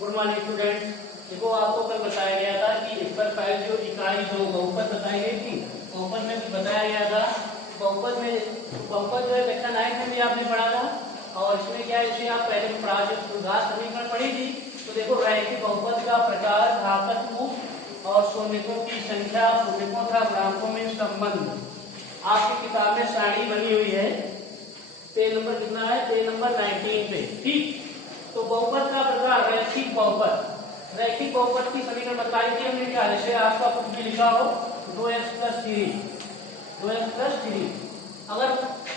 Good morning students. देखो आपको कल बताया गया था कि एक्सरसाइज जो इकाई जो बहुपद बताई गई थी, बहुपद में भी बताया गया था। बहुपद जो है कक्षा 9 में भी आपने पढ़ा था और इसमें क्या है, इसे आप पहले भी पढ़ा चुके, घात समीकरण पढ़ी थी। तो देखो रैखिक बहुपद का प्रकार, घातक रूप और शून्यकों की संख्या, शून्यकों तथा गुणांकों में संबंध आपकी किताब में सारणी बनी हुई है। पेज नंबर कितना है? पेज नंबर 19 पे। ठीक, तो बहुपद का प्रकार रैखिक बहुपद। रैखिक बहुपद की समीकरण बताई थी हमने क्या, जैसे आपका कुछ भी लिखा हो 2x + 3, 2x + 3 अगर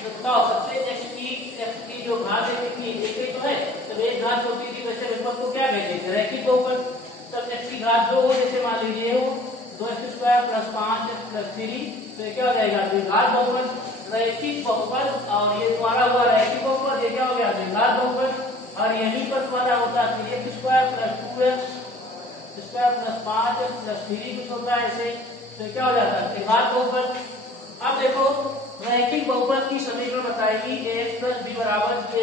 बताओ सबसे x की जो घात है कितनी, एक तो है, तब एक घात होती थी, वैसे बहुपद को क्या कहते थे? रैखिक बहुपद। तब x की घात जो हो, जैसे मान लीजिए हो 2x² + 5x + 3, तो क्या हो जाएगा? द्विघात बहुपद। रैखिक बहुपद और ये तुम्हारा हुआ रैखिक बहुपद, ये क्या हो गया? द्विघात बहुपद। और यहीं पर तुम्हारा होता है 3x² + 2x² + 5x + 3 कुछ होता है ऐसे, तो क्या हो जाता है? द्विघात बहुपद। अब देखो रैखिक बहुपद की समीकरण बताएगी ax + b =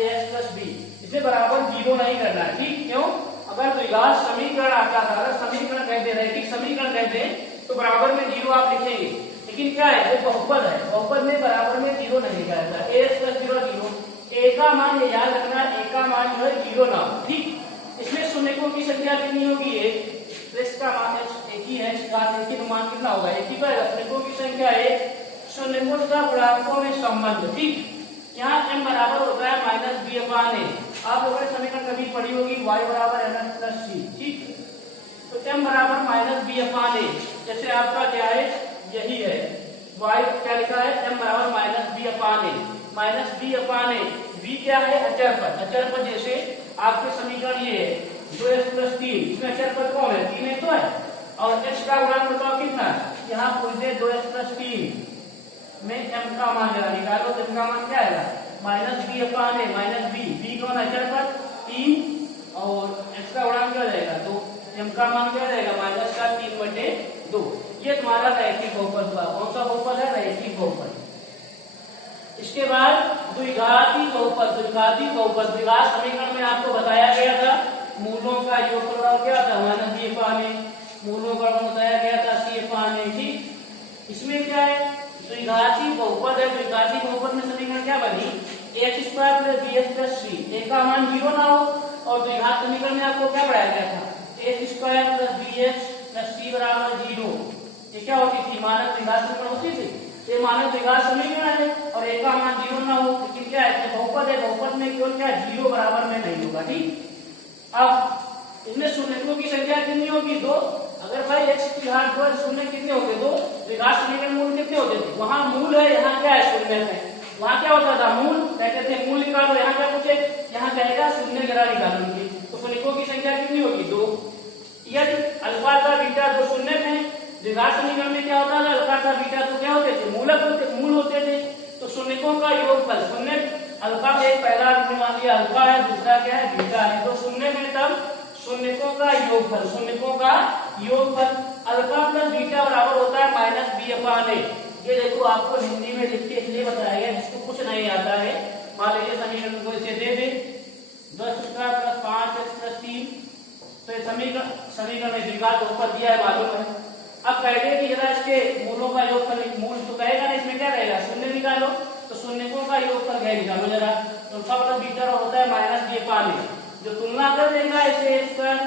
ax + b। इसे बराबर 0 नहीं करना है। ठीक, क्यों? अगर द्विघात समीकरण आता था, अगर समीकरण कहते, रैखिक समीकरण कहते, तो बराबर में 0 आप लिखेंगे। लेकिन क्या है, वो बहुपद है, बहुपद में बराबर में 0 नहीं लिखा जाता। ax + 0 a का मान, ये याद रखना, a का मान जो है 0 ना हो। ठीक, इसमें शून्यकों की संख्या कितनी होगी? एक, तो इसका मान एक ही है, इसका एक ही मान कितना होगा? एक ही पाएगा। शून्यकों की संख्या एक, शून्यकों तथा गुणांकों में संबंध। ठीक, यहाँ m बराबर होता है -b/a। आप लोगों ने समीकरण कभी पढ़ी होगी y = mx + c। ठीक, तो m बराबर -b/a, जैसे आपका क्या है, यही है y क्या लिखा है, m बराबर -b/a, -b/a। v क्या है? अचर पद। अचर पद जैसे आपके समीकरण ये है 2x + 3, इसमें अचर पद कौन है? 3 है तो है। और x का गुणांक बताओ कितना है? यहाँ पूछते 2x + 3 में m का मान जरा निकालो, तो m का मान क्या आएगा? -b/a, -b, b कौन है? अचर पद 3 और x का गुणांक क्या हो जाएगा? 2, m का मान क्या हो जाएगा? -3/2। ये तुम्हारा रैखिक बहुपद हुआ। कौन सा बहुपद है? रैखिक बहुपद। इसके बाद द्विघाती बहुपद। द्विघाती बहुपद, द्विघात समीकरण में आपको बताया गया था मूलों का योगफल क्या था? -b/a। मूलों का बताया गया था c/a। ठीक, इसमें क्या है? द्विघाती बहुपद है। द्विघाती बहुपद में समीकरण क्या बनी? ax² + bx + c। a का मान 0 ना हो, और द्विघात समीकरण में आपको क्या पढ़ाया गया था? ax² + bx + c = 0। ये क्या होती थी? मानक द्विघात समीकरण होती थी। ये मानक द्विघात समीकरण है और a का मान 0 ना हो, लेकिन क्या है, बहुपद है। बहुपद में केवल क्या 0 बराबर में नहीं होगा। ठीक, अब इसमें शून्यकों की संख्या कितनी होगी? 2। अगर भाई x की घात 2 शून्य कितने होते? 2। द्विघात समीकरण मूल कितने होते थे? वहां मूल है, यहाँ क्या है? शून्य है। वहां क्या होता था? मूल कहते थे मूल निकालो। यहाँ क्या पूछे? यहाँ कहेगा शून्य जरा निकालेंगे, तो शून्यकों की संख्या कितनी होगी? 2। यदि अल्फा तथा बीटा दो शून्य थे, द्विघात समीकरण में क्या होता था? अल्फा तथा बीटा तो क्या होते थे? मूल होते थे। तो शून्यकों का योगफल, शून्य अल्फा में पहला हमने मान लिया अल्फा है, दूसरा क्या है? बीटा है। तो शून्य में तब शून्यकों का योगफल, शून्यकों का योगफल अल्फा + बीटा बराबर होता है -b/a। ये देखो आपको हिंदी में लिख के इसलिए बताया गया, जिसको कुछ नहीं आता है। मान लीजिए समीकरण को इसे दे दे 2x² + 5x + 3, तो ये समीकरण में द्विघात बहुपद दिया है, मालूम है। अब कहेंगे कि जरा इसके मूलों का योगफल, मूल तो कहेगा ना, इसमें क्या रहेगा? शून्य निकालो, तो शून्यकों का योगफल क्या निकालो जरा? तो अल्फा + बीटा होता है -b/a। जो तुलना कर देगा इसे a²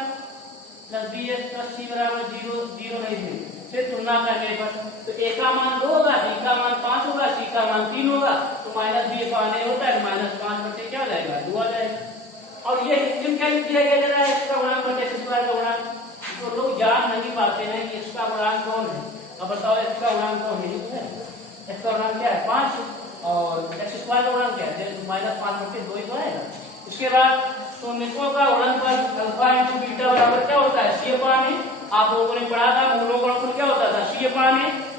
+ bx + c = 0, 0 नहीं थे, फिर तुलना करने पर तो a का मान 2 होगा, b का मान 5 होगा, c का मान 3 होगा, तो -b/a होता है, -5 क्या हो जाएगा? 2 आ जाएगा। और ये हिंदी क्या लिख दिया गया जरा? x का गुणांक + x² का गुणांक। तो लोग जान नहीं पाते हैं कि x का गुणांक कौन है। अब बताओ x का गुणांक कौन है? x का गुणांक क्या है? 5, और x² का गुणांक क्या है? -5/2 ही तो आएगा। इसके बाद शून्यकों का गुणनफल अल्फा × बीटा बराबर क्या होता है? c/a। आप लोगों ने पढ़ा था मूलों का गुणनफल क्या होता था? c/a।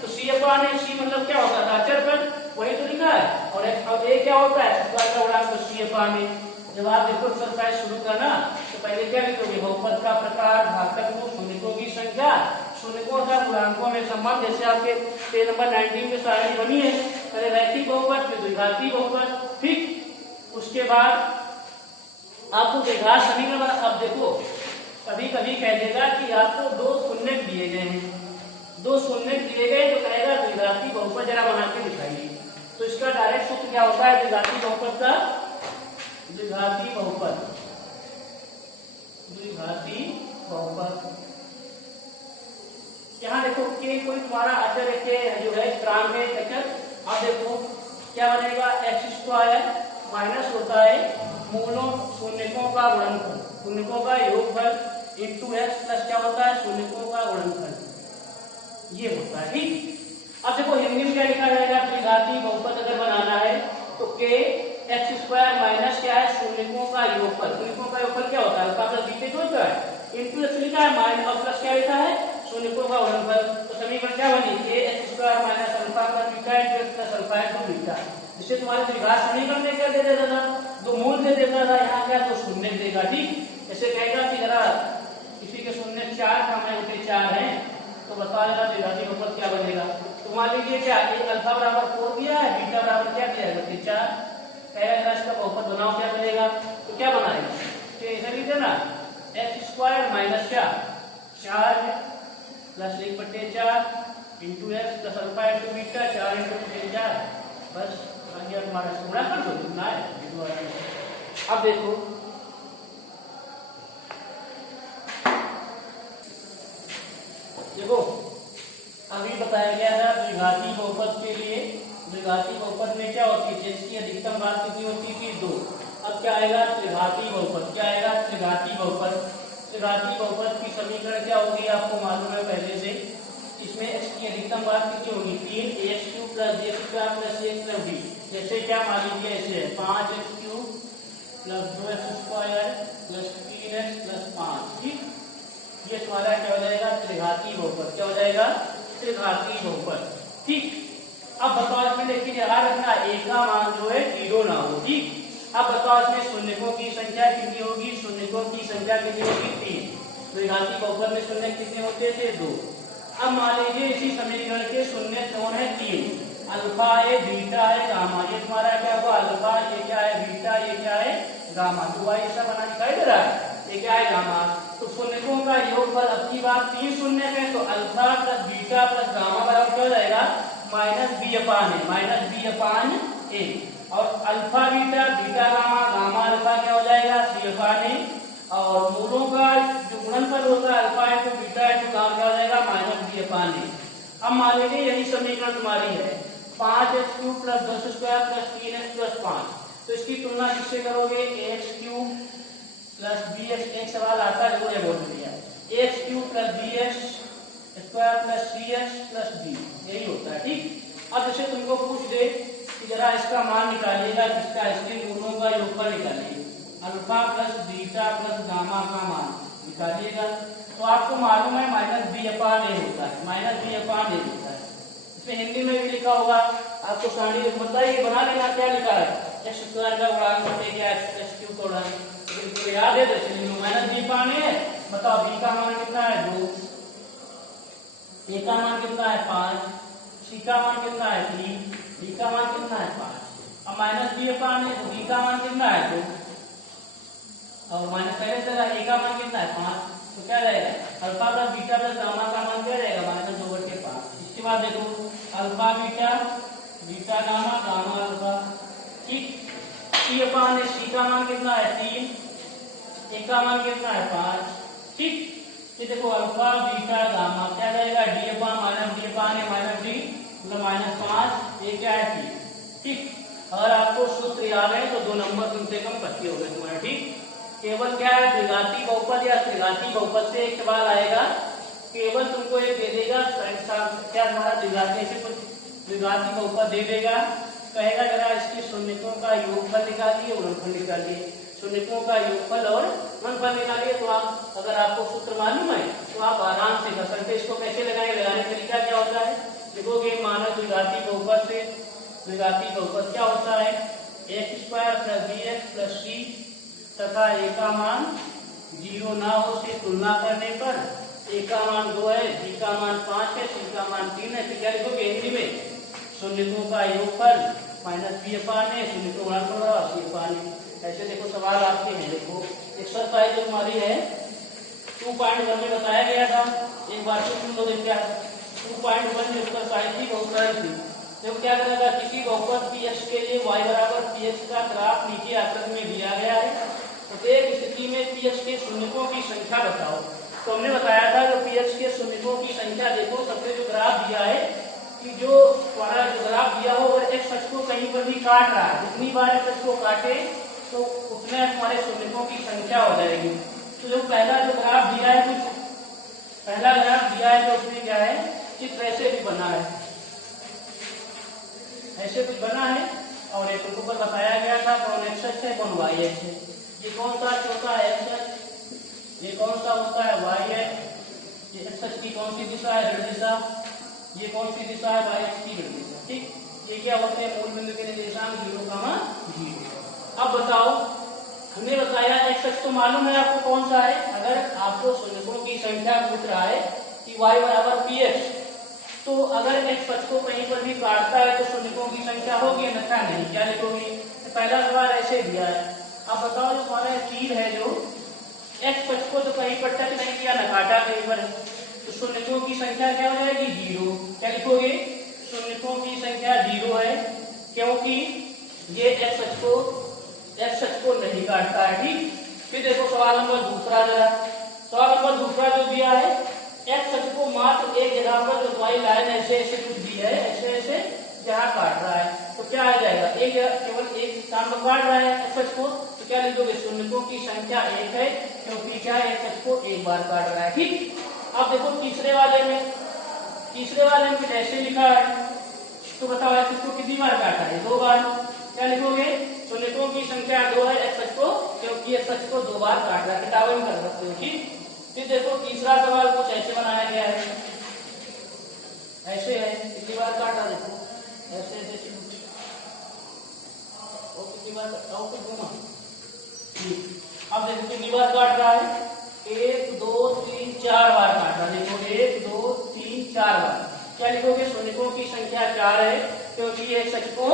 तो c/a, c मतलब क्या होता था? अचर पद, वही तो लिखा है। और a क्या होता है? x² का गुणांक, तो c/a। जब आप देखो एक्सरसाइज शुरू करना, तो पहले क्या लिखोगे? बहुपद का प्रकार, घातक रूप, शून्यकों की संख्या, शून्यकों तथा गुणांकों में संबंध। जैसे आपके पेज नंबर 19 में सारणी बनी है, पहले रैखिक बहुपद, फिर द्विघाती बहुपद। ठीक, उसके बाद आपको द्विघात समीकरण। अब देखो कभी कभी कह देगा कि आपको दो शून्य दिए गए हैं, दो शून्य दिए गए तो कहेगा द्विघाती बहुपद जरा बना के दिखाइए। तो इसका डायरेक्ट सूत्र क्या होता है द्विघाती बहुपद का? द्विघाती बहुपद, द्विघाती बहुपद यहाँ देखो के कोई तुम्हारा अचर के जो है स्थिरांक है अचर। अब देखो क्या बनेगा, एक्स स्क्वायर माइनस होता है मूलों शून्यकों का गुणनफल, शून्यकों का योगफल इंटू एक्स प्लस क्या होता है शून्यकों का गुणनफल, ये होता है। ठीक, अब देखो हिंदी में क्या लिखा जाएगा, द्विघाती बहुपद अगर बनाना है तो के एक्स स्क्वायर माइनस क्या है शून्यकों का योगफल, शून्यकों का योगफल क्या होता है अल्फा प्लस बीटा जो होता है इंटू एक्स लिखा है माइनस और प्लस क्या लिखा है शून्यकों का गुणनफल। तो समीकरण क्या बनी, के x square minus alpha plus beta into x plus alpha into beta. जिससे तुम्हारे द्विघात समीकरण में क्या दे देता था, दो मूल दे देता था, यहाँ क्या तो शून्य देगा। ठीक, ऐसे कहेगा कि जरा किसी के शून्य 4 का मैं उठे 4 है तो बता देगा द्विघाती बहुपद क्या बनेगा। तो मान लीजिए क्या अल्फा बराबर 4 दिया है, बीटा बराबर क्या दिया है 4, कहेगा इसका बहुपद बनाओ क्या बनेगा। तो क्या बनाएगा, ऐसा लीजिए ना एक्स स्क्वायर माइनस क्या 4 plus 1/4 into x plus alpha into beta 4 into 4, बस आगे हमारा गुणा कर दो कितना है। अब देखो देखो अभी बताया गया था द्विघाती बहुपद के लिए, द्विघाती बहुपद में क्या होती है इसकी अधिकतम बात कितनी होती थी 2। अब क्या आएगा त्रिघाती बहुपद, क्या आएगा त्रिघाती बहुपद। त्रिघाती बहुपद की समीकरण क्या होगी आपको मालूम है पहले से, इसमें x की अधिकतम बात कितनी होगी 3ax³ plus bx² plus a plus b। जैसे क्या मान लीजिए ऐसे है 5x³ plus 2x² plus 3x plus 5। ठीक, ये तुम्हारा क्या हो जाएगा त्रिघाती बहुपद, क्या हो जाएगा त्रिघाती बहुपद। ठीक, अब बताओ इसमें लेकिन याद रखना a का मान जो है 0 ना हो। ठीक, अब बताओ इसमें शून्यकों की संख्या कितनी होगी, शून्यकों की संख्या कितनी होगी 3। द्विघाती बहुपद में शून्य कितने होते थे 2। अब मान लीजिए इसी समीकरण के शून्य कौन है 3, अल्फा है बीटा है गामा, ये तुम्हारा क्या हुआ अल्फा, ये क्या है बीटा, ये क्या है गामा। तो भाई ऐसा बना दिखाई दे रहा है, ये क्या है गामा। तो शून्यकों का योगफल अब की बात 3 शून्य है तो alpha plus beta plus gamma बराबर क्या हो जाएगा -b/a, माइनस b/a। और alpha beta beta gamma, gamma alpha क्या हो जाएगा c/a। और मूलों का जो गुणनफल होता है alpha into beta into gamma क्या हो जाएगा -b/a। अब मान लीजिए यही समीकरण तुम्हारी है 5x³ plus 2x² plus 3x plus 5। तो इसकी तुलना किससे करोगे ax³ प्लस bx, एक सवाल आता है वो बोल दिया ax³ plus bx² plus 3x plus b, यही होता है। ठीक, अब जैसे तुमको पूछ दे कि जरा इसका मान निकालिएगा किसका, इसके मूलों का योगफल निकालिए, alpha plus beta plus gamma का मान निकालिएगा। तो आपको मालूम है -b/a होता है, -b/a होता है। इसमें हिंदी में भी लिखा होगा आपको सारणी बताइए बना लेना, क्या लिखा है x² का गुणांक बटे क्या x³ का गुणांक, तो याद है तो चलिए -b/a है। बताओ b का मान कितना है 2, a का मान कितना है 5, c का मान कितना है 3, d का मान कितना है 5। अब -b/a है तो b का मान कितना है 2 और माइनस पहले तरह a का मान कितना है 5, तो क्या रहेगा alpha plus beta plus gamma का मान क्या रहेगा -2/5। इसके बाद देखो alpha beta beta gamma gamma alpha. ठीक, c/a का मान कितना है 3, a का मान कितना है 5। ठीक, ये देखो अल्फा बीटा गामा क्या रहेगा d/a minus d/a minus d मतलब -5, ये क्या है 3। ठीक, अगर आपको सूत्र याद है तो 2 नंबर कम से कम कच्चे हो गए तुम्हारे। ठीक, केवल क्या है द्विघाती बहुपद या त्रिघाती बहुपद से एक सवाल आएगा, केवल तुमको ये दे देगा क्या हमारा द्विघाती से कुछ द्विघाती बहुपद दे देगा, कहेगा जरा इसके शून्यकों का योगफल निकालिए गुणनफल निकालिए, शून्यकों का योगफल और गुणनफल निकालिए। तो आप अगर आपको सूत्र मालूम है तो आप आराम से कर सकते। इसको कैसे लगाएंगे, लगाने का तरीका क्या होता है देखोगे, मानो द्विघाती बहुपद से द्विघाती बहुपद क्या होता है x² plus bx plus c तथा a का मान 0 ना हो से तुलना करने पर a का मान 2 है, b का मान 5 है, c का मान 3 है। तो क्या लिखोगे हिंदी में शून्यकों का योगफल -b/a, शून्यकों का गुणनफल c/a। ऐसे देखो सवाल आपके हैं, देखो एक्सरसाइज जो हमारी है 2.1 में बताया गया था, एक बार फिर सुन लो देखिए 2.1 में एक्सरसाइज थी बहुत सरल थी। तो क्या करना था, किसी बहुपद px के लिए y बराबर px का ग्राफ नीचे आकृति में दिया गया है। तो एक स्थिति में px के शून्यकों की संख्या बताओ। तो हमने बताया था जो px के शून्यकों की संख्या देखो, सबसे जो ग्राफ दिया है कि जो हमारा जो ग्राफ दिया हो और x अक्ष को कहीं पर भी काट रहा है, जितनी बार x अक्ष को काटे तो उतने हमारे शून्यकों की संख्या हो जाएगी। तो जो पहला जो ग्राफ दिया है, कुछ पहला ग्राफ दिया है तो उसमें क्या है, चित्र ऐसे भी बना है, ऐसे कुछ बना है और एक ऊपर बताया गया था कौन x अक्ष है कौन y अक्ष है। ये कौन सा होता है x अक्ष, ये कौन सा होता है y है, ये x अक्ष की कौन सी दिशा है ऋण दिशा, ये कौन सी दिशा है y अक्ष की ऋण दिशा। ठीक, ये क्या होते हैं मूल बिंदु के निर्देशांक 0, 0। अब बताओ, हमने बताया x अक्ष तो मालूम है आपको कौन सा है। अगर आपको शून्यकों की संख्या पूछ रहा है कि y बराबर px, तो अगर x अक्ष को कहीं पर भी काटता है तो शून्यकों की संख्या होगी अन्यथा नहीं। क्या लिखोगे, पहला सवाल ऐसे दिया है। अब बताओ जो हमारा तीर है जो x अक्ष को तो कहीं पर टच नहीं किया, न काटा कहीं पर, तो शून्यकों की संख्या क्या हो जाएगी 0। क्या लिखोगे, शून्यकों की संख्या 0 है क्योंकि ये x अक्ष को नहीं काटता है। ठीक, फिर देखो सवाल नंबर दूसरा, जरा सवाल नंबर दूसरा जो दिया है, x अक्ष को मात्र एक जगह पर जो y लाइन ऐसे ऐसे कुछ दी है, ऐसे ऐसे जहाँ काट रहा है, तो क्या आ जाएगा, एक केवल एक स्थान पर काट रहा है x अक्ष को, तो क्या लिख दोगे, शून्यकों की संख्या 1 है क्योंकि क्या है x अक्ष को एक बार काट रहा है। ठीक, अब देखो तीसरे वाले में कुछ ऐसे लिखा है, तो बताओ x अक्ष को कितनी बार काटा है, 2 बार। क्या लिखोगे, शून्यकों की संख्या 2 है x अक्ष को क्योंकि x अक्ष को 2 बार काट रहा है, किताबें में कर सकते हो। ठीक, फिर देखो तीसरा सवाल कुछ ऐसे बनाया गया है, ऐसे है, कितनी बार काटा, देखो ऐसे ऐसे और कितनी बार और कुछ घूमा। अब देखो कितनी बार काट रहा है, 1 2 3 4 बार काट रहा है। देखो 1 2 3 4 बार। क्या लिखोगे, शून्यकों की संख्या 4 है क्योंकि ये x अक्ष को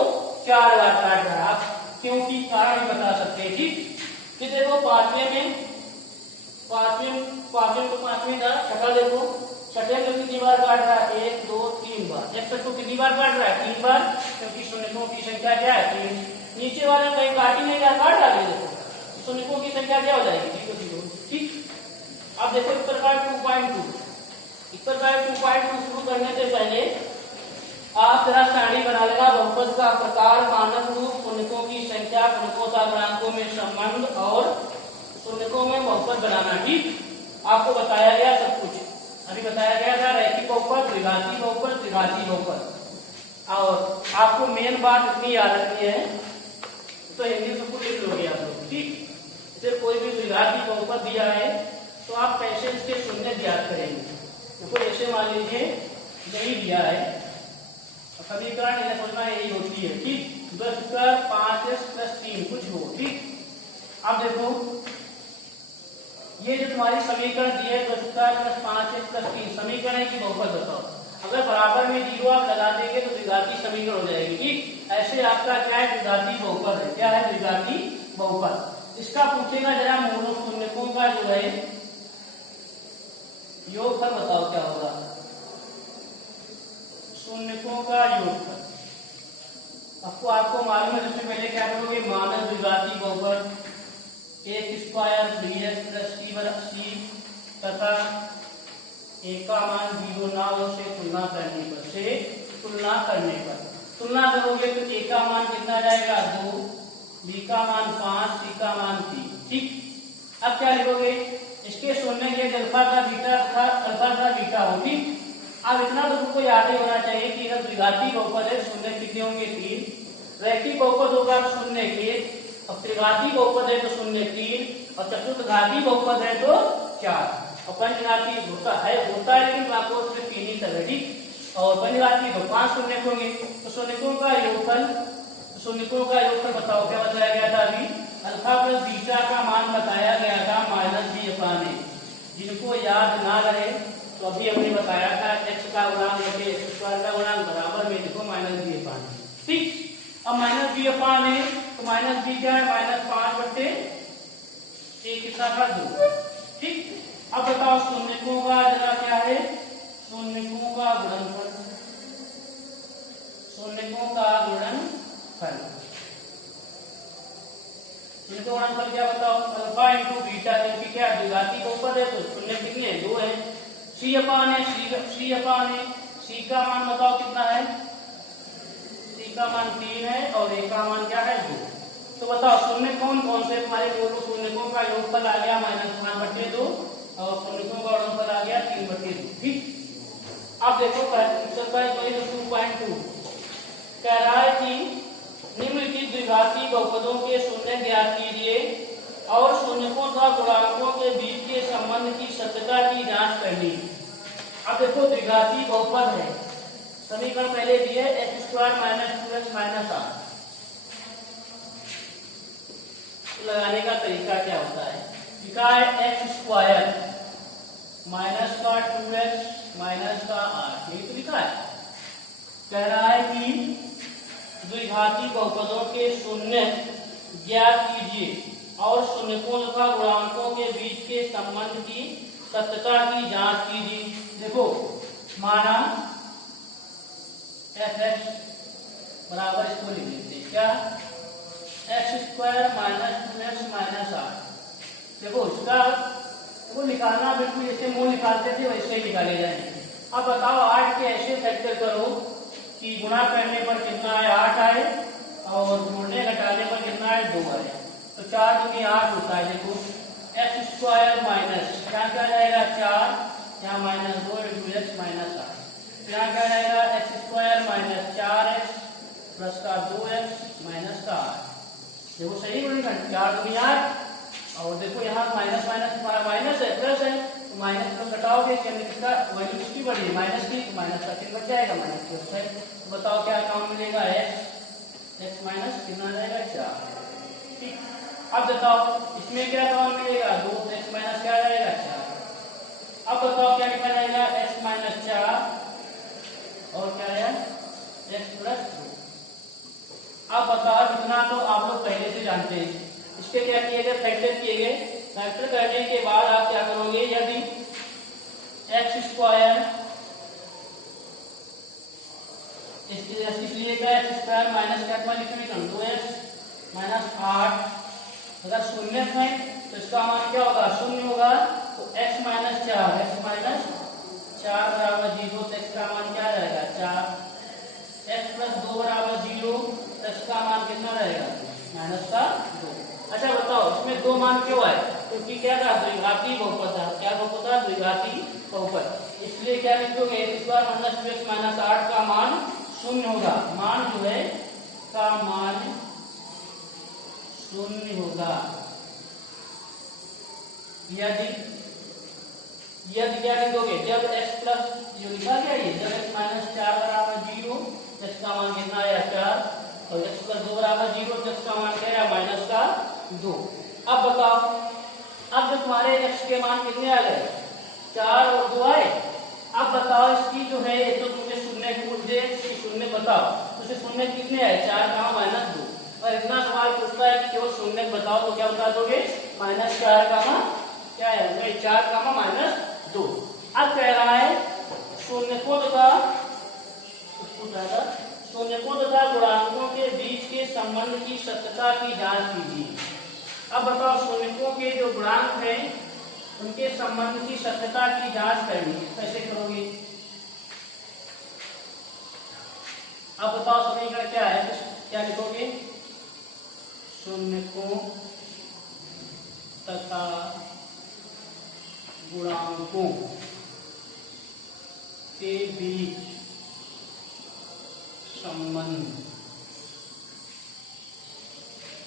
4 बार काट रहा है। आप क्योंकि कारण बता सकते हैं। ठीक, फिर देखो पांचवें तो पांचवें का छठा, देखो छठे में कितनी बार काट रहा है, 1 2 3 बार। x अक्ष को कितनी बार काट रहा है, 3 बार क्योंकि शून्यकों की संख्या क्या है 3। नीचे वाला कहीं काट ही नहीं रहा, काट रहा है, देखो शून्यकों की संख्या क्या हो जाएगी 0। ठीक, अब देखो इस प्रकार 2.2 शुरू करने से पहले आप जरा सारणी बना लेना, बहुपद का प्रकार, मानक रूप, शून्यकों की संख्या, गुणकों गुणांकों में संबंध और शून्यकों में बहुपद बनाना। ठीक, आपको बताया गया सब कुछ, अभी बताया गया था रैखिक बहुपद, द्विघाती बहुपद, त्रिघाती बहुपद। और आपको मेन बात इतनी याद रखनी है, तो हिंदी सब कुछ लिख लोगे आप लोग। ठीक, जैसे कोई भी द्विघाती बहुपद दिया है तो आप कैसे इसके शून्य ज्ञात करेंगे। देखो ऐसे मान लीजिए यही दिया है, समीकरण इन्हें सोचना यही होती है। ठीक, 10 5s + 3 कुछ हो। ठीक, अब देखो ये जो तुम्हारी समीकरण दी है 10 + 5s + 3 समीकरण की बहुपद बताओ। अगर बराबर में 0 आप लगा देंगे तो द्विघाती समीकरण हो जाएगी। ठीक, ऐसे आपका क्या है, द्विघाती बहुपद है। क्या है, द्विघाती बहुपद। इसका पूछेगा जरा मूल शून्यकों का जो है योगफल बताओ क्या होगा, शून्यकों का योगफल। आपको मालूम है, सबसे पहले क्या करोगे, मानक द्विघाती बहुपद x² 3x + c तथा a का मान 0 ना हो से तुलना करने पर तुलना करोगे तो a का मान कितना जाएगा 2, b का मान 5, c का मान 3। ठीक, अब क्या लिखोगे, इसके शून्य के अल्फा का बीटा हो। ठीक, अब इतना तो तुमको याद ही होना चाहिए कि अगर द्विघाती बहुपद है शून्य कितने होंगे 3, रैखिक बहुपद होगा शून्य 1, और त्रिघाती बहुपद है तो शून्य 3, और चतुर्थघाती बहुपद है तो 4, और पंचघाती होता है लेकिन आपको उसमें 3 ही तक है। ठीक, और पंचघाती तो 5 शून्य होंगे। तो शून्यकों का योगफल बताओ क्या बताया गया था अभी, अल्फा + बीटा का मान बताया गया था -b/a। जिनको याद ना रहे तो अभी हमने बताया था x का गुणांक बटे x² का गुणांक बराबर में देखो -b/a। ठीक, अब -b/a तो -b क्या है, -5/1 कितना था 2। ठीक, अब बताओ शून्यकों का जरा क्या है, शून्यकों का गुणनफल, शून्यकों का गुणनफल। शून्यकों का गुणनफल क्या बताओ, अल्फा इंटू बीटा, क्योंकि क्या द्विघाती बहुपद है तो शून्य कितने है, 2 है। सी अपान है, सी का मान बताओ कितना है, सी का मान 3 है और ए का मान क्या है 2। तो बताओ शून्य कौन कौन से तुम्हारे बोलो, शून्यकों का योगफल आ गया -5/2 और शून्यकों का गुणनफल आ गया 3/2। ठीक, अब देखो एक्सरसाइज 2.2 कह रहा है कि निम्नलिखित द्विघाती बहुपदों के शून्य ज्ञात कीजिए और शून्यकों तथा गुणांकों के बीच के संबंध की सत्यता की जांच करनी। अब देखो द्विघाती बहुपद है, समीकरण पहले दिए x² - 2x - 8। लगाने का तरीका क्या होता है, लिखा है x² माइनस का 2x माइनस का 8, ये तो लिखा है। कह रहा है कि द्विघाती बहुपदों के शून्य ज्ञात कीजिए और शून्यकों तथा गुणांकों के बीच के संबंध की सत्यता की जांच कीजिए। देखो माना fx बराबर, इसको लिख लेते हैं क्या, x² - 2x - 8। देखो इसका वो निकालना बिल्कुल जैसे मूल निकालते थे वैसे ही निकाले जाएंगे। अब बताओ 8 के ऐसे फैक्टर करो कि गुणा करने पर कितना है 8 आए और जोड़ने घटाने पर कितना है 2 आए, तो 4 दूनी 8 होता है। देखो x² माइनस क्या क्या जाएगा 4, यहाँ -2 × 2x - 8, यहाँ क्या जाएगा x² - 4x प्लस का 2x माइनस का 8। देखो सही बोलेगा 4 दूनी 8 और देखो यहाँ माइनस माइनस है प्लस है, तो माइनस प्लस घटाओगे किसका वैल्यू किसकी बढ़ी है माइनस की, तो माइनस का चिन्ह बच जाएगा माइनस की साइड। तो बताओ क्या काम मिलेगा x माइनस कितना जाएगा 4। ठीक, अब बताओ इसमें क्या काम मिलेगा 2, तो x माइनस क्या जाएगा 4। अब बताओ क्या लिखा जाएगा x - 4 और क्या है x + 2। अब बताओ इतना तो आप लोग पहले से जानते हैं। इसके क्या किए गए फैक्टर किए गए, फैक्टर करने के बाद आप क्या करोगे, यदि x² इसलिए क्या x² माइनस क्या लिखने का 2x - 8 अगर शून्य है तो इसका मान क्या होगा 0 होगा, तो x - 4 बराबर 0, तो x का मान क्या रहेगा 4, x + 2 बराबर 0, तो इसका मान कितना रहेगा -2। अच्छा बताओ इसमें 2 मान क्यों आए, क्योंकि क्या था द्विघाती बहुपद था, क्या बहुपद था द्विघाती बहुपद, इसलिए क्या लिखोगे x² - 2x - 8 का मान 0 होगा, मान जो है का मान 0 होगा यदि क्या लिखोगे जब x प्लस जो लिखा गया ये जब x - 4 बराबर 0, x का मान कितना आया 4 और x + 2 बराबर 0, x का मान क्या है -2। अब बताओ अब जो तुम्हारे x के मान कितने आ गए 4 और 2 आए। अब बताओ इसकी जो है ये तो तुमने शून्य पूछ दे इसकी शून्य बताओ, तो इसे शून्य कितने आए 4 -2, और इतना सवाल पूछता है कि केवल शून्य बताओ तो क्या बता दोगे -4 क्या है 4 -2। अब कह रहा है शून्यकों तथा गुणांकों के बीच के संबंध की सत्यता की जांच कीजिए। अब बताओ शून्यकों के जो गुणांक हैं उनके संबंध की सत्यता की जांच करनी है, कैसे करोगे। अब बताओ समीकरण क्या है, क्या लिखोगे शून्यकों तथा गुणांकों के बीच संबंध,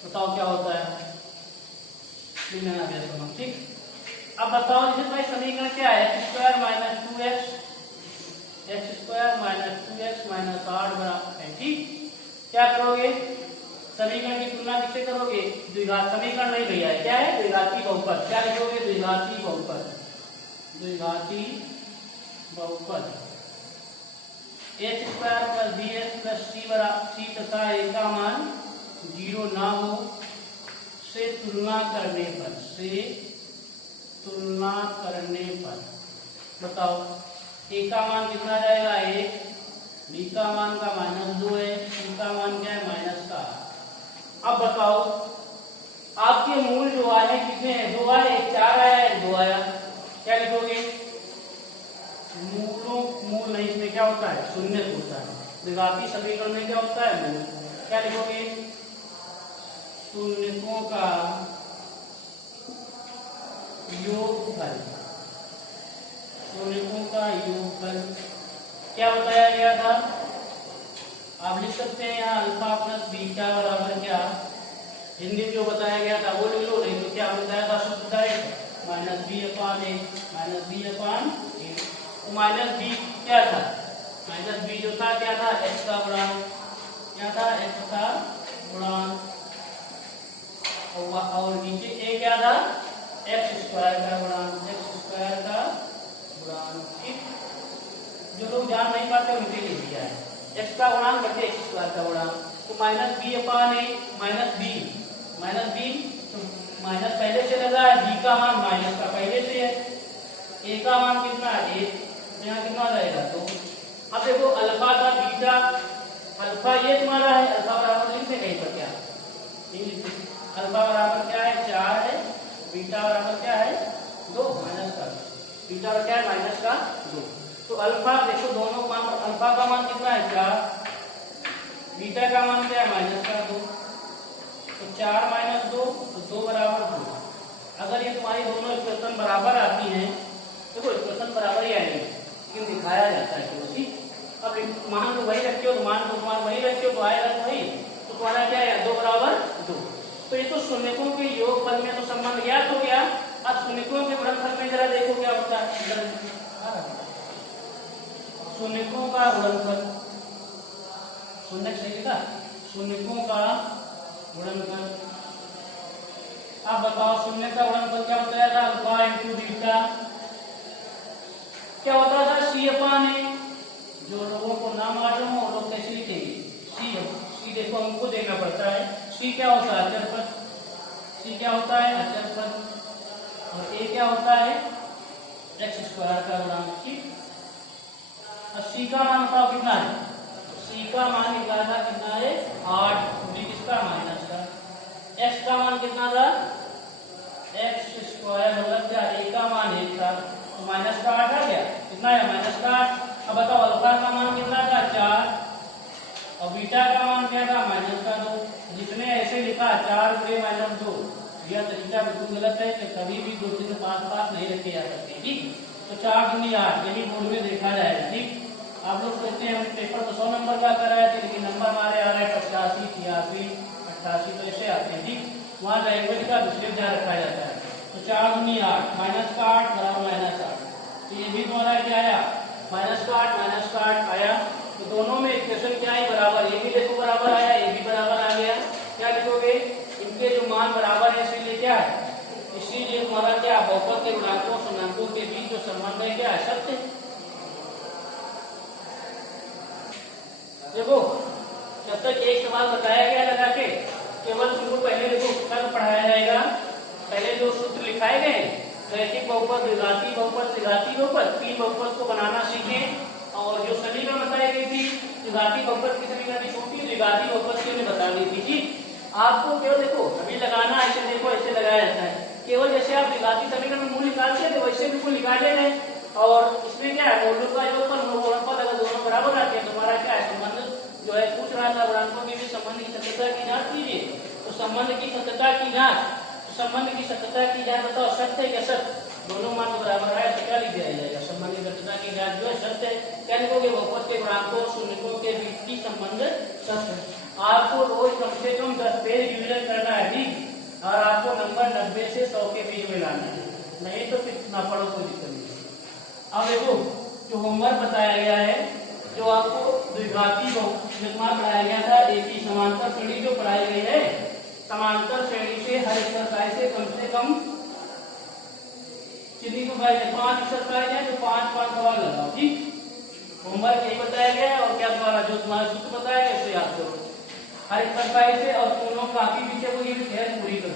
बताओ क्या होता है ठीक। अब बताओ जैसे भाई समीकरण क्या है x² - 2x - 8 बराबर है, ठीक। क्या करोगे समीकरण की तुलना किससे करोगे द्विघात, समीकरण नहीं भैया क्या है द्विघाती बहुपद, क्या लिखोगे द्विघाती बहुपद h² + bx + c तथा a का मान 0 ना हो से तुलना करने पर तुलना करने पर बताओ ए का मान कितना जाएगा 1, बी का मान का -2 है, सी का मान क्या है -का। अब बताओ आपके मूल जो आए कितने हैं, 2 आए, 1 4 आया, 1 2 आया, क्या लिखोगे? मूल नहीं, इसमें क्या होता है शून्य होता है। द्विघाती समीकरण में क्या होता है मूल, क्या लिखोगे? शून्यकों का योगफल, शून्यकों का योगफल क्या बताया गया था? आप लिख सकते हैं यहाँ अल्फा प्लस बीटा बराबर क्या, हिंदी में जो बताया गया था वो लिख लो, नहीं तो क्या बताया था सूत्र डायरेक्ट -b/a -b/a। तो -b क्या था? -b जो था क्या था? x का गुणांक, क्या था? x का गुणांक। और नीचे a क्या था? x² का गुणांक, x² का गुणांक। ठीक, जो लोग जान नहीं पाते उनके लिए दिया है, x का गुणांक बटे x² का गुणांक। तो -b/a -b तो माइनस पहले से लगा है, b का मान माइनस का पहले से है, a का मान कितना है 1, यहाँ कितना रहेगा 2। अब देखो अल्फा का बीटा, अल्फा ये तुम्हारा है, अल्फा बराबर लिखते कहीं पर क्या, अल्फा बराबर क्या है 4 है, बीटा बराबर क्या है 2 -का, बीटा क्या है -2। तो अल्फा देखो दोनों मान, अल्फा का मान कितना है 4, बीटा का मान क्या है -2। तो 4 - 2 तो 2 बराबर 2। अगर ये तुम्हारी दोनों इक्वेशन बराबर आती हैं, देखो इक्वेशन बराबर ही आएंगे लेकिन दिखाया जाता है कि उसी, अब मान तो वही रखे हो, मान तो तुम्हारा वही रखे हो तो आएगा वही, तो तुम्हारा क्या है 2 बराबर 2। तो ये तो शून्यकों के योगफल में तो संबंध ज्ञात हो गया। अब शून्यकों के गुणनफल में जरा देखो क्या होता है, शून्यकों का गुणनफल, शून्य सही लिखा, शून्यकों का गुणनफल। आप बताओ शून्य का गुणनफल क्या बताया था? अल्फा इंटू बीटा क्या होता था c/a। जो लोगों को ना मालूम हो वो लोग कैसे लिखेंगे? c देखो हमको देखना पड़ता है, c क्या होता है अचर पद, c क्या होता है अचर पद, और a क्या होता है x² का गुणांक। ठीक, अब c का मान बताओ कितना है? c का मान निकाला था कितना है 8, b किसका -का, x का मान कितना था x² मतलब क्या, a का मान 1 था तो -8 आ गया, कितना है -8। अब बताओ अल्फा का मान कितना था 4 और बीटा का मान क्या था -2। जिसने ऐसे लिखा 4 × -2, यह तरीका बिल्कुल गलत है कि कभी भी 2 चीजें पास नहीं रखे जा सकते। ठीक, तो 4 × 8 यही बोर्ड में देखा जाएगा। ठीक, आप लोग सोचते हैं हमने पेपर तो 100 नंबर का कराया था लेकिन नंबर हमारे आ रहे हैं 85, 86, 88 तो ऐसे आते हैं। ठीक, वहाँ लैंग्वेज का विशेष ध्यान रखा जाता है। तो 4 × 8 -8 बराबर -8, तो ये भी तुम्हारा क्या आया -8 आया। तो दोनों में इक्वेशन क्या है बराबर, ये भी देखो बराबर आया, ये भी बराबर आ गया। क्या लिखोगे? इनके जो मान बराबर है इसीलिए क्या है, इसीलिए तुम्हारा क्या बहुपद के गुणांकों शून्याकों के बीच जो संबंध है क्या है सत्य। देखो जब तक एक सवाल बताया गया लगा के, केवल तुमको पहले देखो कल पढ़ाया जाएगा, पहले जो सूत्र लिखाए गए रैखिक बहुपद, द्विघाती बहुपद, त्रिघाती बहुपद, 3 बहुपद को बनाना सीखें। और जो समीकरण बताई गई थी द्विघाती बहुपद की समीकरण छोटी, द्विघाती बहुपद की हमने बता दी थी। ठीक, आपको केवल देखो अभी लगाना ऐसे, देखो ऐसे लगाया जाता है, केवल जैसे आप द्विघाती समीकरण में मूल निकालते थे वैसे बिल्कुल निकाले गए। और इसमें क्या है मूलों का योगफल अगर दोनों बराबर आते हैं तुम्हारा क्या है संबंध जो है पूछ रहा था गुणांकों के बीच संबंध की सत्यता की जांच कीजिए। तो संबंध की सत्यता की जांच, संबंध की सत्यता की जांच बताओ सत्य है क्या सत्य, दोनों मान बराबर है तो क्या लिख दिया जाएगा? संबंध की सत्यता की जांच जो है सत्य है। क्या लिखोगे? बहुपद के गुणांकों शून्यकों के बीच की संबंध सत्य। आपको रोज कम से कम 10 पेज रिविजन करना है। ठीक, और आपको नंबर 90 से 100 के बीच में लाना है, नहीं तो फिर ना पढ़ो कोई दिक्कत नहीं। अब देखो जो होमवर्क बताया गया है, जो आपको द्विघाती बहुपद पढ़ाया गया था, एक ही समांतर श्रेणी जो पढ़ाई गई है, समांतर श्रेणी से हर एक्सरसाइज से कम कितनी को भाई 5 एक्सरसाइज है तो 5 सवाल लगाओ। ठीक, होमवर्क यही बताया गया है। और क्या तुम्हारा जो तुम्हारा सूत्र बताया गया उसे याद करो हर एक्सरसाइज से, और दोनों काफी पीछे को ये भी पूरी कर